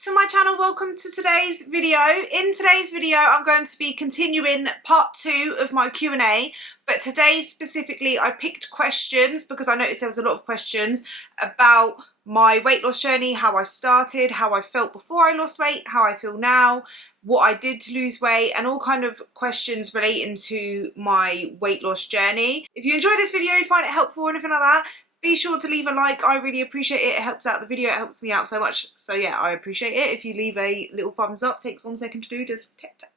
to my channel. Welcome to today's video. In today's video I'm going to be continuing part 2 of my Q&A, but today specifically I picked questions because I noticed there was a lot of questions about my weight loss journey, how I started, how I felt before I lost weight, how I feel now, what I did to lose weight, and all kind of questions relating to my weight loss journey. If you enjoyed this video, you find it helpful or anything like that, be sure to leave a like. I really appreciate it. It helps out the video. It helps me out so much. So yeah, I appreciate it. If you leave a little thumbs up, takes 1 second to do, just tap it.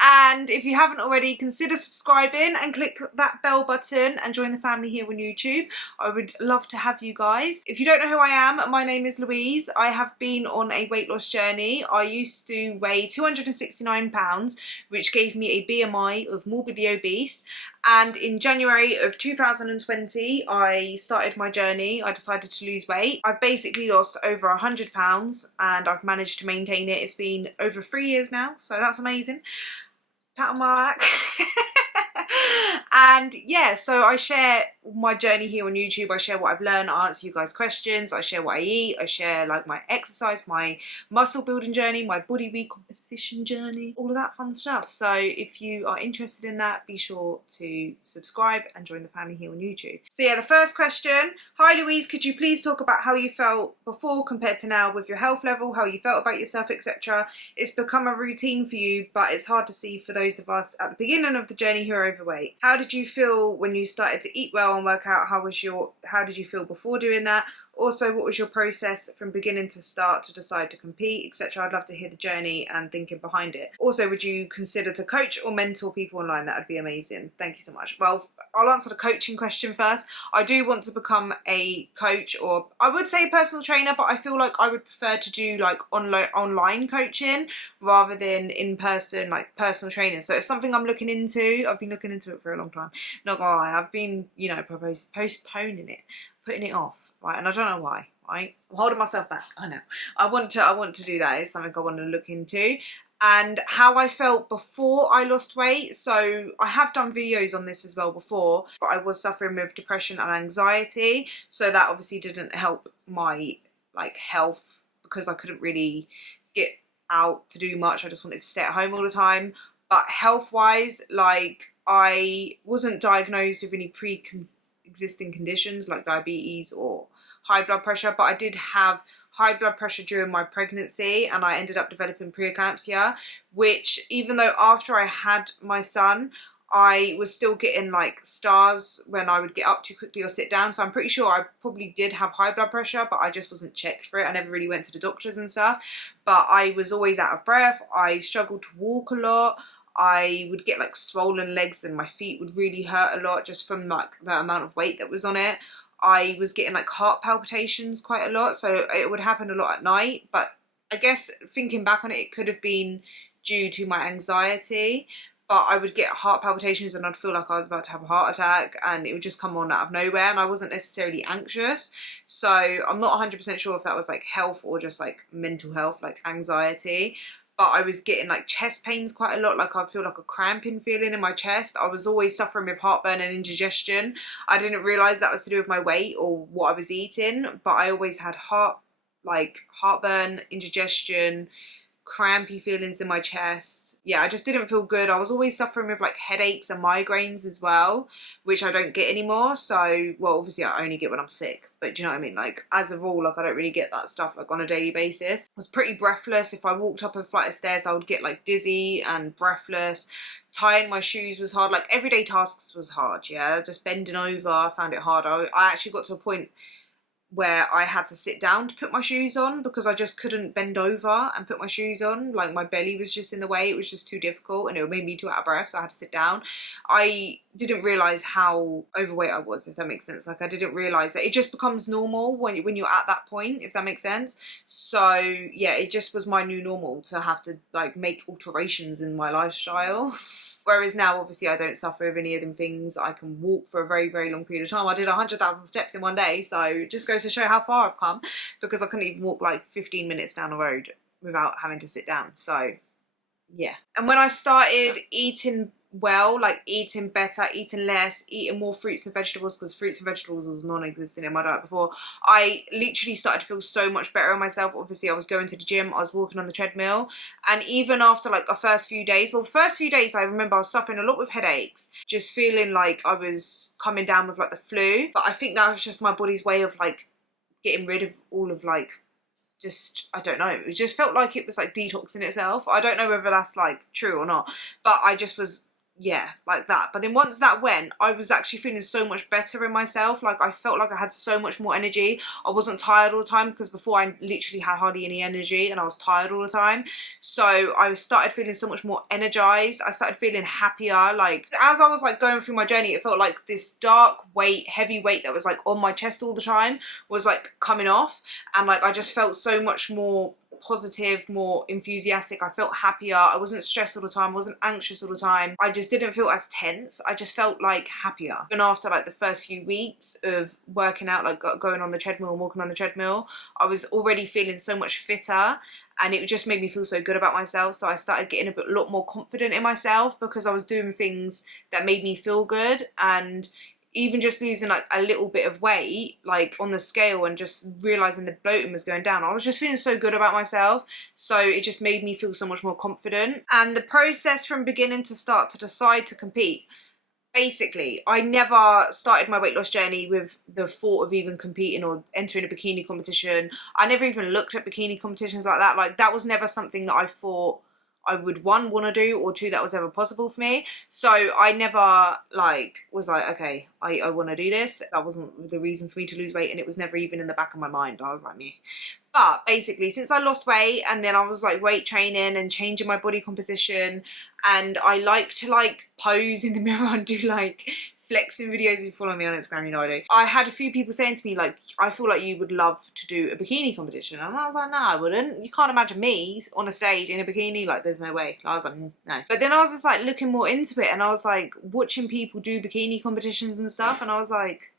And if you haven't already, consider subscribing and click that bell button and join the family here on YouTube. I would love to have you guys. If you don't know who I am, my name is Louise. I have been on a weight loss journey. I used to weigh 269 pounds, which gave me a BMI of morbidly obese. And in January of 2020, I started my journey. I decided to lose weight. I've basically lost over 100 pounds and I've managed to maintain it. It's been over 3 years now, so that's amazing. Pat on my back. And yeah, so I share my journey here on YouTube. I share what I've learned, I answer you guys' questions, I share what I eat, I share like my exercise, my muscle building journey, my body recomposition journey, all of that fun stuff. So if you are interested in that, be sure to subscribe and join the family here on YouTube. So yeah, the first question: hi Louise, could you please talk about how you felt before compared to now with your health level, how you felt about yourself, etc. It's become a routine for you, but it's hard to see for those of us at the beginning of the journey who are overweight. How did you feel when you started to eat well and work out? How did you feel before doing that? Also, what was your process from beginning to start to decide to compete, etc.? I'd love to hear the journey and thinking behind it. Also, would you consider to coach or mentor people online? That would be amazing. Thank you so much. Well, I'll answer the coaching question first. I do want to become a coach, or I would say a personal trainer, but I feel like I would prefer to do like online coaching rather than in person, like personal training. So it's something I'm looking into. I've been looking into it for a long time. Not gonna lie, I've been, you know, postponing it, putting it off. Right, and I don't know why, right? I'm holding myself back, I know. I want to do that. It's something I want to look into. And how I felt before I lost weight. So I have done videos on this as well before, but I was suffering with depression and anxiety. So that obviously didn't help my like health because I couldn't really get out to do much. I just wanted to stay at home all the time. But health-wise, like I wasn't diagnosed with any pre-existing conditions like diabetes or high blood pressure, but I did have high blood pressure during my pregnancy and I ended up developing preeclampsia, which even though after I had my son I was still getting like stars when I would get up too quickly or sit down. So I'm pretty sure I probably did have high blood pressure, but I just wasn't checked for it. I never really went to the doctors and stuff, but I was always out of breath. I struggled to walk a lot. I would get like swollen legs and my feet would really hurt a lot just from like the amount of weight that was on it. I was getting like heart palpitations quite a lot, so it would happen a lot at night. But I guess thinking back on it, it could have been due to my anxiety. But I would get heart palpitations and I'd feel like I was about to have a heart attack and it would just come on out of nowhere, and I wasn't necessarily anxious. So I'm not 100% sure if that was like health or just like mental health, like anxiety. But I was getting like chest pains quite a lot. Like I'd feel like a cramping feeling in my chest. I was always suffering with heartburn and indigestion. I didn't realise that was to do with my weight or what I was eating, but I always had heartburn, indigestion, crampy feelings in my chest. Yeah, I just didn't feel good. I was always suffering with like headaches and migraines as well, which I don't get anymore. So, well, obviously I only get when I'm sick, but do you know what I mean? Like as a rule, like I don't really get that stuff like on a daily basis. I was pretty breathless. If I walked up a flight of stairs, I would get like dizzy and breathless. Tying my shoes was hard. Like everyday tasks was hard. Yeah, just bending over, I found it hard. I actually got to a point where I had to sit down to put my shoes on because I just couldn't bend over and put my shoes on. Like my belly was just in the way. It was just too difficult and it made me too out of breath, so I had to sit down. I didn't realise how overweight I was, if that makes sense. Like I didn't realise that it just becomes normal when you're at that point, if that makes sense. So yeah, it just was my new normal to have to like make alterations in my lifestyle. Whereas now, obviously, I don't suffer with any of them things. I can walk for a very, very long period of time. I did 100,000 steps in one day, so it just goes to show how far I've come, because I couldn't even walk like 15 minutes down the road without having to sit down. So yeah. And when I started eating well, like eating better, eating less, eating more fruits and vegetables, because fruits and vegetables was non-existent in my diet before. I literally started to feel so much better in myself. Obviously I was going to the gym, I was walking on the treadmill, and even after like the first few days, well, first few days I remember I was suffering a lot with headaches, just feeling like I was coming down with like the flu, but I think that was just my body's way of like getting rid of all of like, just, I don't know, it just felt like it was like detoxing itself. I don't know whether that's like true or not, but I just was, yeah, like that. But then once that went, I was actually feeling so much better in myself. Like I felt like I had so much more energy. I wasn't tired all the time, because before I literally had hardly any energy and I was tired all the time. So I started feeling so much more energized. I started feeling happier. Like as I was like going through my journey, it felt like this dark weight, heavy weight that was like on my chest all the time was like coming off, and like I just felt so much more positive, more enthusiastic. I felt happier. I wasn't stressed all the time. I wasn't anxious all the time. I just didn't feel as tense. I just felt like happier. And after like the first few weeks of working out, like going on the treadmill and walking on the treadmill, I was already feeling so much fitter, and it just made me feel so good about myself. So I started getting a lot more confident in myself, because I was doing things that made me feel good. And even just losing like a little bit of weight, like on the scale, and just realizing the bloating was going down, I was just feeling so good about myself. So it just made me feel so much more confident. And the process from beginning to start to decide to compete, basically I never started my weight loss journey with the thought of even competing or entering a bikini competition. I never even looked at bikini competitions like that. Like that was never something that I thought I would, one, want to do, or two, that was ever possible for me. So I never like was like, okay, I want to do this. That wasn't the reason for me to lose weight, and it was never even in the back of my mind. I was like, meh. But basically, since I lost weight, and then I was like weight training and changing my body composition, and I like to like pose in the mirror and do like flexing videos. If you follow me on Instagram, you know I do. I had a few people saying to me like, I feel like you would love to do a bikini competition, and I was like, no, I wouldn't. You can't imagine me on a stage in a bikini, like there's no way. I was like, no. But then I was just like looking more into it, and I was like watching people do bikini competitions and stuff, and I was like,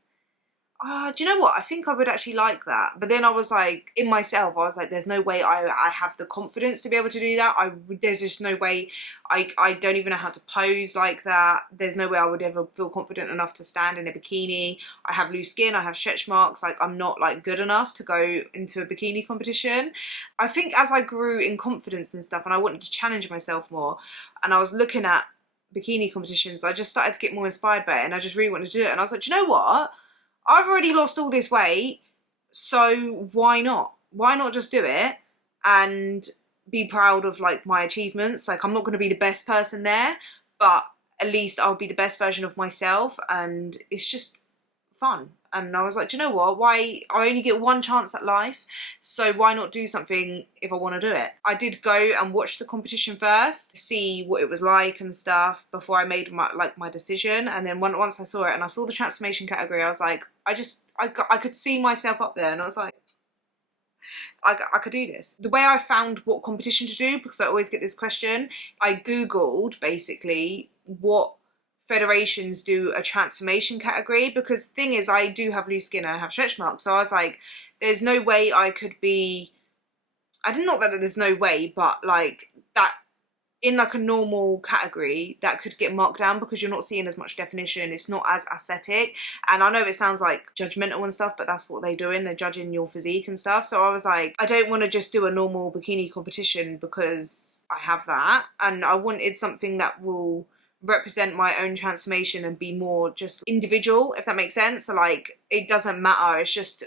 do you know what? I think I would actually like that. But then I was like, in myself, I was like, there's no way I have the confidence to be able to do that. There's just no way. I don't even know how to pose like that. There's no way I would ever feel confident enough to stand in a bikini. I have loose skin, I have stretch marks. Like I'm not like good enough to go into a bikini competition. I think as I grew in confidence and stuff, and I wanted to challenge myself more, and I was looking at bikini competitions, I just started to get more inspired by it, and I just really wanted to do it. And I was like, do you know what? I've already lost all this weight, so why not? Why not just do it and be proud of like my achievements? Like I'm not going to be the best person there, but at least I'll be the best version of myself, and it's just fun. And I was like, do you know what? Why? I only get one chance at life, so why not do something if I want to do it? I did go and watch the competition first to see what it was like and stuff before I made my decision. And then once I saw it and I saw the transformation category, I was like, I could see myself up there, and I was like, I could do this. The way I found what competition to do, because I always get this question, I googled basically what federations do a transformation category, because the thing is I do have loose skin and I have stretch marks, so I was like, there's no way I could be, I didn't know that there's no way, but like that in like a normal category that could get marked down, because you're not seeing as much definition, it's not as aesthetic. And I know it sounds like judgmental and stuff, but that's what they're doing, they're judging your physique and stuff. So I was like, I don't want to just do a normal bikini competition because I have that, and I wanted something that will represent my own transformation and be more just individual, if that makes sense. So like it doesn't matter, it's just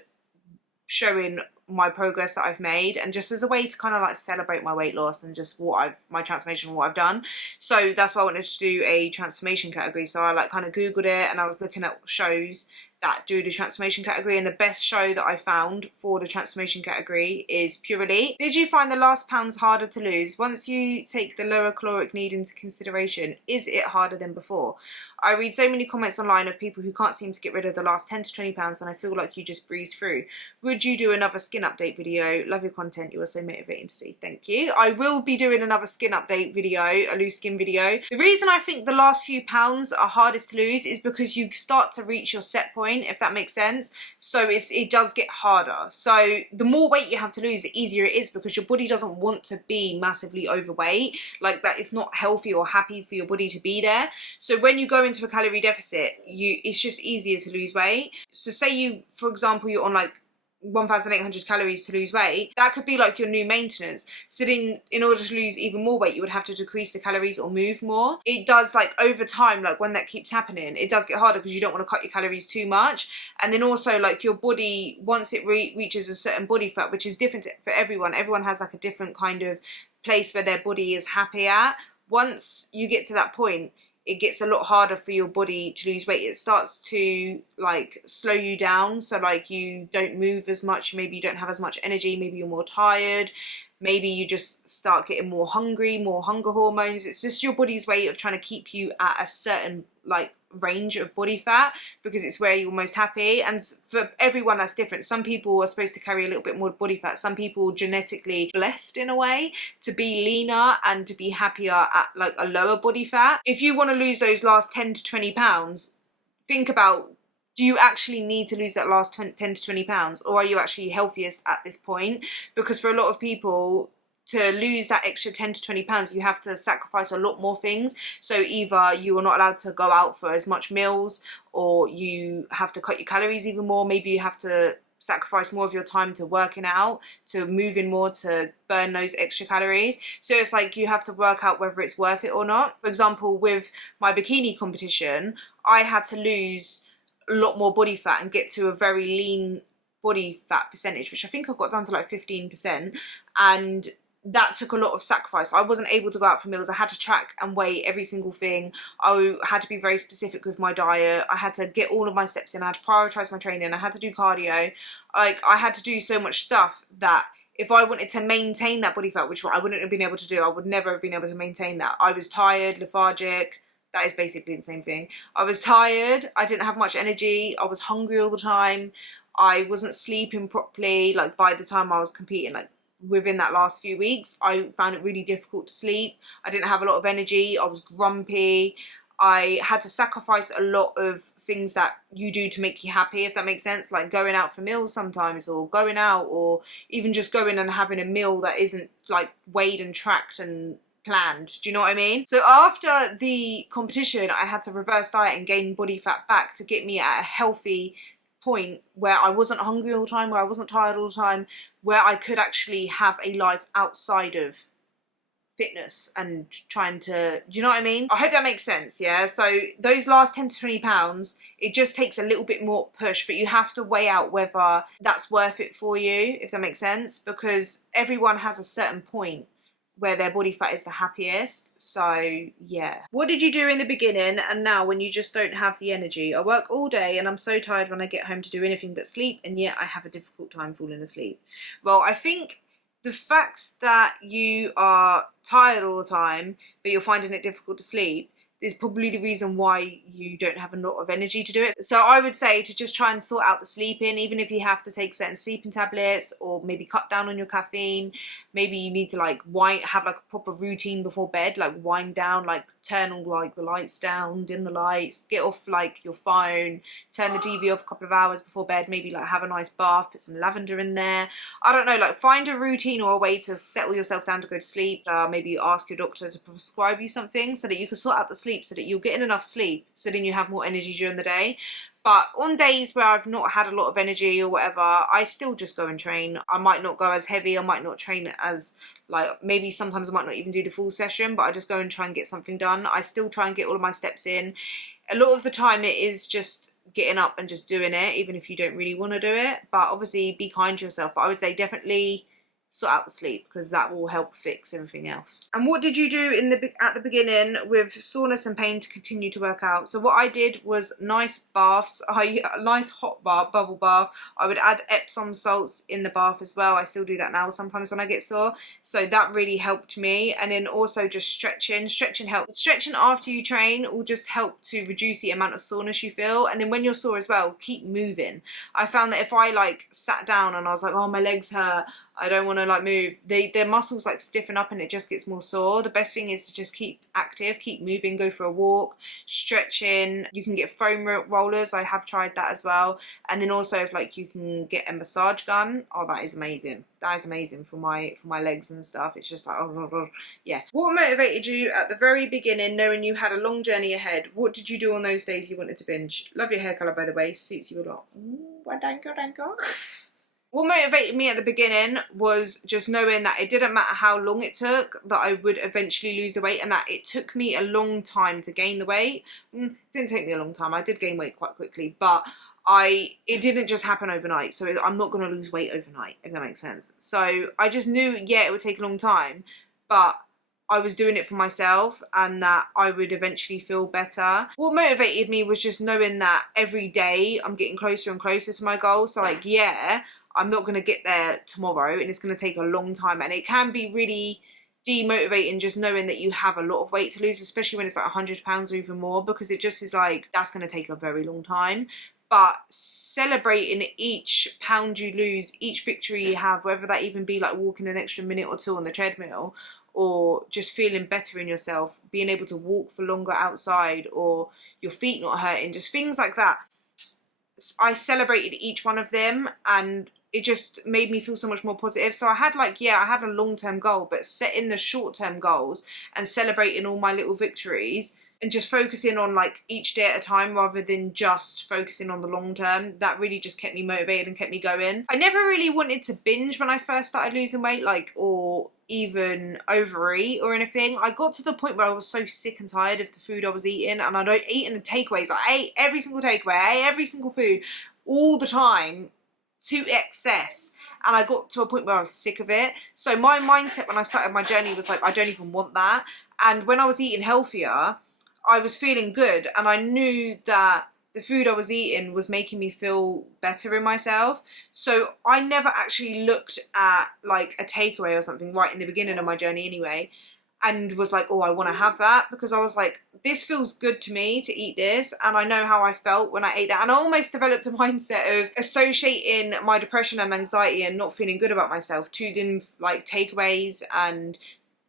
showing my progress that I've made, and just as a way to kind of like celebrate my weight loss and just my transformation and what I've done. So that's why I wanted to do a transformation category. So I like kind of googled it, and I was looking at shows that do the transformation category, and the best show that I found for the transformation category is Pure Elite. Did you find the last pounds harder to lose once you take the lower caloric need into consideration? Is it harder than before? I read so many comments online of people who can't seem to get rid of the last 10 to 20 pounds, and I feel like you just breeze through. Would you do another skin update video? Love your content, you are so motivating to see. Thank you. I will be doing another skin update video, a loose skin video. The reason I think the last few pounds are hardest to lose is because you start to reach your set point. point, if that makes sense. So it does get harder. So the more weight you have to lose, the easier it is, because your body doesn't want to be massively overweight. Like, that is not healthy or happy for your body to be there. So when you go into a calorie deficit, it's just easier to lose weight. So say you, for example, you're on like 1,800 calories to lose weight, that could be like your new maintenance. So then in order to lose even more weight, you would have to decrease the calories or move more. It does, like, over time, like when that keeps happening, it does get harder because you don't want to cut your calories too much. And then also, like, your body, once it reaches a certain body fat, which is different for everyone has like a different kind of place where their body is happy at. Once you get to that point, it gets a lot harder for your body to lose weight. It starts to like slow you down. So like you don't move as much, maybe you don't have as much energy, maybe you're more tired, maybe you just start getting more hungry, more hunger hormones. It's just your body's way of trying to keep you at a certain like range of body fat, because it's where you're most happy. And for everyone that's different. Some people are supposed to carry a little bit more body fat. Some people genetically blessed in a way to be leaner and to be happier at like a lower body fat. If you want to lose those last 10 to 20 pounds, think about, do you actually need to lose that last 10 to 20 pounds, or are you actually healthiest at this point? Because for a lot of people, to lose that extra 10 to 20 pounds, you have to sacrifice a lot more things. So either you are not allowed to go out for as much meals, or you have to cut your calories even more. Maybe you have to sacrifice more of your time to working out, to moving more, to burn those extra calories. So it's like you have to work out whether it's worth it or not. For example, with my bikini competition, I had to lose a lot more body fat and get to a very lean body fat percentage, which I think I got down to like 15%. And that took a lot of sacrifice. I wasn't able to go out for meals. I had to track and weigh every single thing. I had to be very specific with my diet. I had to get all of my steps in. I had to prioritize my training. I had to do cardio. Like, I had to do so much stuff that if I wanted to maintain that body fat, which I wouldn't have been able to do, I would never have been able to maintain that. I was tired, lethargic. That is basically the same thing. I was tired. I didn't have much energy. I was hungry all the time. I wasn't sleeping properly. Like, by the time I was competing, like, within that last few weeks, I found it really difficult to sleep. I didn't have a lot of energy. I was grumpy. I had to sacrifice a lot of things that you do to make you happy, if that makes sense, like going out for meals sometimes, or going out, or even just going and having a meal that isn't like weighed and tracked and planned. Do you know what I mean? So after the competition, I had to reverse diet and gain body fat back to get me at a healthy point where I wasn't hungry all the time, where I wasn't tired all the time, where I could actually have a life outside of fitness and trying to, do you know what I mean? I hope that makes sense, yeah? So those last 10 to 20 pounds, it just takes a little bit more push, but you have to weigh out whether that's worth it for you, if that makes sense, because everyone has a certain point where their body fat is the happiest. So yeah. What did you do in the beginning and now when you just don't have the energy? I work all day and I'm so tired when I get home to do anything but sleep, and yet I have a difficult time falling asleep. Well, I think the fact that you are tired all the time but you're finding it difficult to sleep is probably the reason why you don't have a lot of energy to do it. So I would say to just try and sort out the sleeping, even if you have to take certain sleeping tablets, or maybe cut down on your caffeine. Maybe you need to like have like a proper routine before bed, like wind down, like turn all like the lights down, dim the lights, get off like your phone, turn the TV off a couple of hours before bed, maybe like have a nice bath, put some lavender in there. I don't know, like find a routine or a way to settle yourself down to go to sleep. Maybe ask your doctor to prescribe you something so that you can sort out the sleep, so that you're getting enough sleep, so then you have more energy during the day. But on days where I've not had a lot of energy or whatever, I still just go and train. I might not go as heavy, I might not train as, like, maybe sometimes I might not even do the full session, but I just go and try and get something done. I still try and get all of my steps in. A lot of the time it is just getting up and just doing it, even if you don't really want to do it. But obviously be kind to yourself. But I would say definitely sort out the sleep, because that will help fix everything else. And what did you do at the beginning with soreness and pain to continue to work out? So what I did was nice baths, a nice hot bath, bubble bath. I would add Epsom salts in the bath as well. I still do that now sometimes when I get sore. So that really helped me. And then also just stretching. Stretching helps. Stretching after you train will just help to reduce the amount of soreness you feel. And then when you're sore as well, keep moving. I found that if I like sat down and I was like, oh, my legs hurt, I don't want to like move, their muscles like stiffen up and it just gets more sore. The best thing is to just keep active, keep moving, go for a walk, stretching. You can get foam rollers, I have tried that as well. And then also if like you can get a massage gun, oh, that is amazing. That is amazing for my legs and stuff. It's just like, oh, yeah. What motivated you at the very beginning, knowing you had a long journey ahead? What did you do on those days you wanted to binge? Love your hair colour, by the way, suits you a lot. Ooh, thank you. What motivated me at the beginning was just knowing that it didn't matter how long it took, that I would eventually lose the weight, and that it took me a long time to gain the weight. It didn't take me a long time. I did gain weight quite quickly, but it didn't just happen overnight. So I'm not going to lose weight overnight, if that makes sense. So I just knew, yeah, it would take a long time, but I was doing it for myself and that I would eventually feel better. What motivated me was just knowing that every day I'm getting closer and closer to my goal. So like, yeah, I'm not going to get there tomorrow and it's going to take a long time. And it can be really demotivating just knowing that you have a lot of weight to lose, especially when it's like 100 pounds or even more, because it just is like, that's going to take a very long time. But celebrating each pound you lose, each victory you have, whether that even be like walking an extra minute or two on the treadmill, or just feeling better in yourself, being able to walk for longer outside, or your feet not hurting, just things like that. I celebrated each one of them and it just made me feel so much more positive. So I had like, yeah, I had a long-term goal, but setting the short-term goals and celebrating all my little victories and just focusing on like each day at a time rather than just focusing on the long term, that really just kept me motivated and kept me going. I never really wanted to binge when I first started losing weight, like, or even overeat or anything. I got to the point where I was so sick and tired of the food I was eating, and I don't eat in the takeaways. I ate every single takeaway, I ate every single food all the time to excess. And I got to a point where I was sick of it. So my mindset when I started my journey was like, I don't even want that. And when I was eating healthier, I was feeling good, and I knew that the food I was eating was making me feel better in myself. So I never actually looked at like a takeaway or something right in the beginning of my journey anyway, and was like, oh, I want to have that, because I was like, this feels good to me to eat this, and I know how I felt when I ate that. And I almost developed a mindset of associating my depression and anxiety and not feeling good about myself to them like takeaways and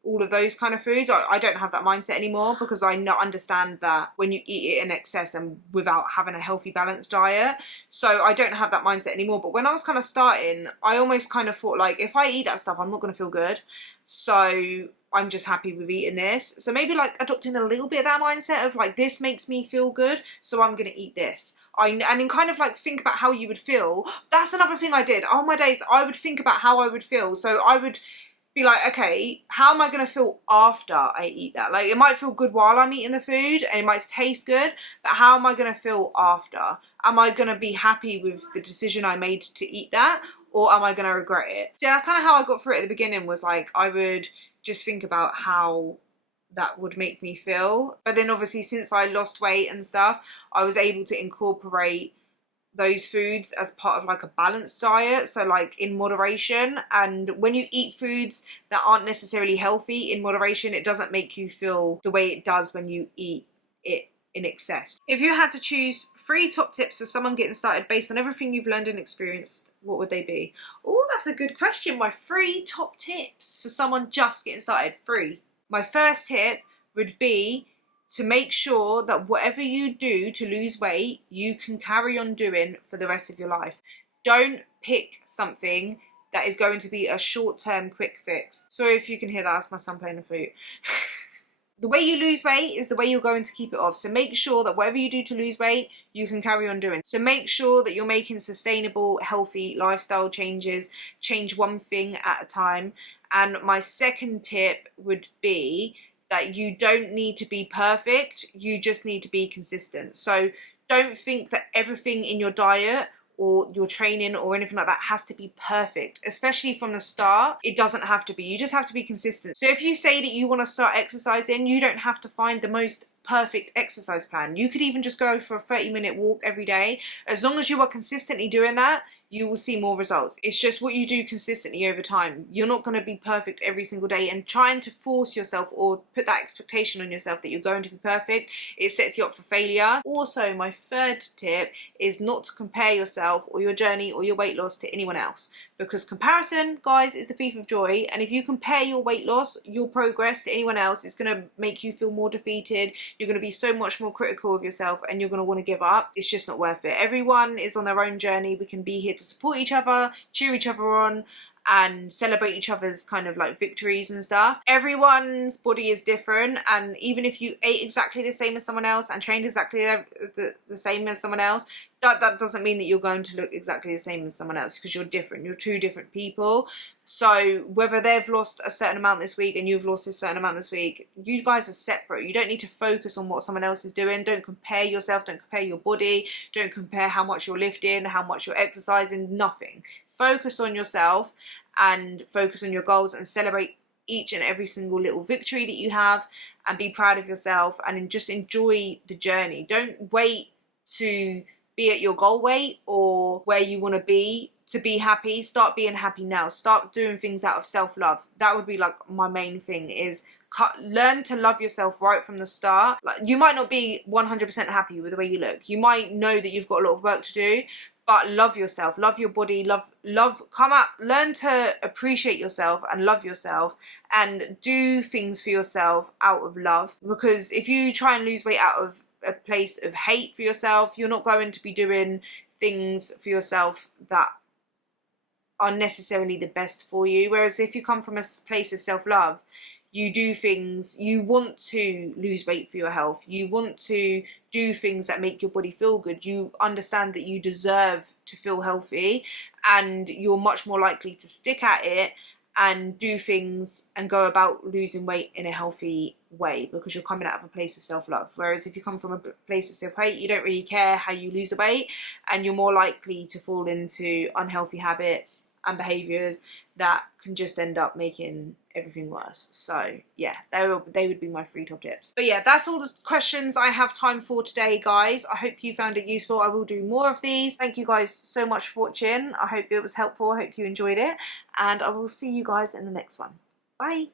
all of those kind of foods. I don't have that mindset anymore, because I understand that when you eat it in excess and without having a healthy balanced diet. So I don't have that mindset anymore. But when I was kind of starting, I almost kind of thought like, if I eat that stuff, I'm not going to feel good. So I'm just happy with eating this. So maybe like adopting a little bit of that mindset of like, this makes me feel good, so I'm going to eat this. And then kind of like think about how you would feel. That's another thing I did. Oh my days, I would think about how I would feel. So I would be like, okay, how am I going to feel after I eat that? Like, it might feel good while I'm eating the food and it might taste good, but how am I going to feel after? Am I going to be happy with the decision I made to eat that, or am I going to regret it? So that's kind of how I got through it at the beginning, was like, I would just think about how that would make me feel. But then obviously since I lost weight and stuff, I was able to incorporate those foods as part of like a balanced diet, so like in moderation. And when you eat foods that aren't necessarily healthy in moderation, it doesn't make you feel the way it does when you eat it in excess. If you had to choose 3 top tips for someone getting started based on everything you've learned and experienced, what would they be? Oh, that's a good question. My 3 top tips for someone just getting started. 3. My first tip would be to make sure that whatever you do to lose weight, you can carry on doing for the rest of your life. Don't pick something that is going to be a short-term quick fix. Sorry if you can hear that, that's my son playing the flute. The way you lose weight is the way you're going to keep it off. So make sure that whatever you do to lose weight, you can carry on doing. So make sure that you're making sustainable, healthy lifestyle changes. Change one thing at a time. And my second tip would be that you don't need to be perfect, you just need to be consistent. So don't think that everything in your diet or your training or anything like that has to be perfect, especially from the start. It doesn't have to be. You just have to be consistent. So if you say that you want to start exercising, you don't have to find the most perfect exercise plan. You could even just go for a 30-minute walk every day. As long as you are consistently doing that, you will see more results. It's just what you do consistently over time. You're not going to be perfect every single day, and trying to force yourself or put that expectation on yourself that you're going to be perfect, it sets you up for failure. Also, my third tip is not to compare yourself or your journey or your weight loss to anyone else, because comparison, guys, is the thief of joy. And if you compare your weight loss, your progress to anyone else, it's going to make you feel more defeated. You're going to be so much more critical of yourself and you're going to want to give up. It's just not worth it. Everyone is on their own journey. We can be here to support each other, cheer each other on, and celebrate each other's kind of like victories and stuff. Everyone's body is different, and even if you ate exactly the same as someone else and trained exactly the same as someone else, that doesn't mean that you're going to look exactly the same as someone else, because you're different. You're two different people. So whether they've lost a certain amount this week and you've lost a certain amount this week, you guys are separate. You don't need to focus on what someone else is doing. Don't compare yourself. Don't compare your body. Don't compare how much you're lifting, how much you're exercising, nothing. Focus on yourself and focus on your goals and celebrate each and every single little victory that you have, and be proud of yourself and just enjoy the journey. Don't wait to be at your goal weight or where you want to be happy. Start being happy now. Start doing things out of self-love. That would be like my main thing, is learn to love yourself right from the start. Like, you might not be 100% happy with the way you look. You might know that you've got a lot of work to do, but love yourself, love your body, learn to appreciate yourself and love yourself, and do things for yourself out of love. Because if you try and lose weight out of a place of hate for yourself, you're not going to be doing things for yourself that are necessarily the best for you. Whereas if you come from a place of self-love, you do things, you want to lose weight for your health, you want to do things that make your body feel good, you understand that you deserve to feel healthy, and you're much more likely to stick at it and do things and go about losing weight in a healthy way, because you're coming out of a place of self-love. Whereas if you come from a place of self-hate, you don't really care how you lose the weight, and you're more likely to fall into unhealthy habits and behaviours that can just end up making everything worse. So yeah, they would be my 3 top tips. But yeah, that's all the questions I have time for today, guys. I hope you found it useful. I will do more of these. Thank you guys so much for watching. I hope it was helpful. I hope you enjoyed it, and I will see you guys in the next one. Bye.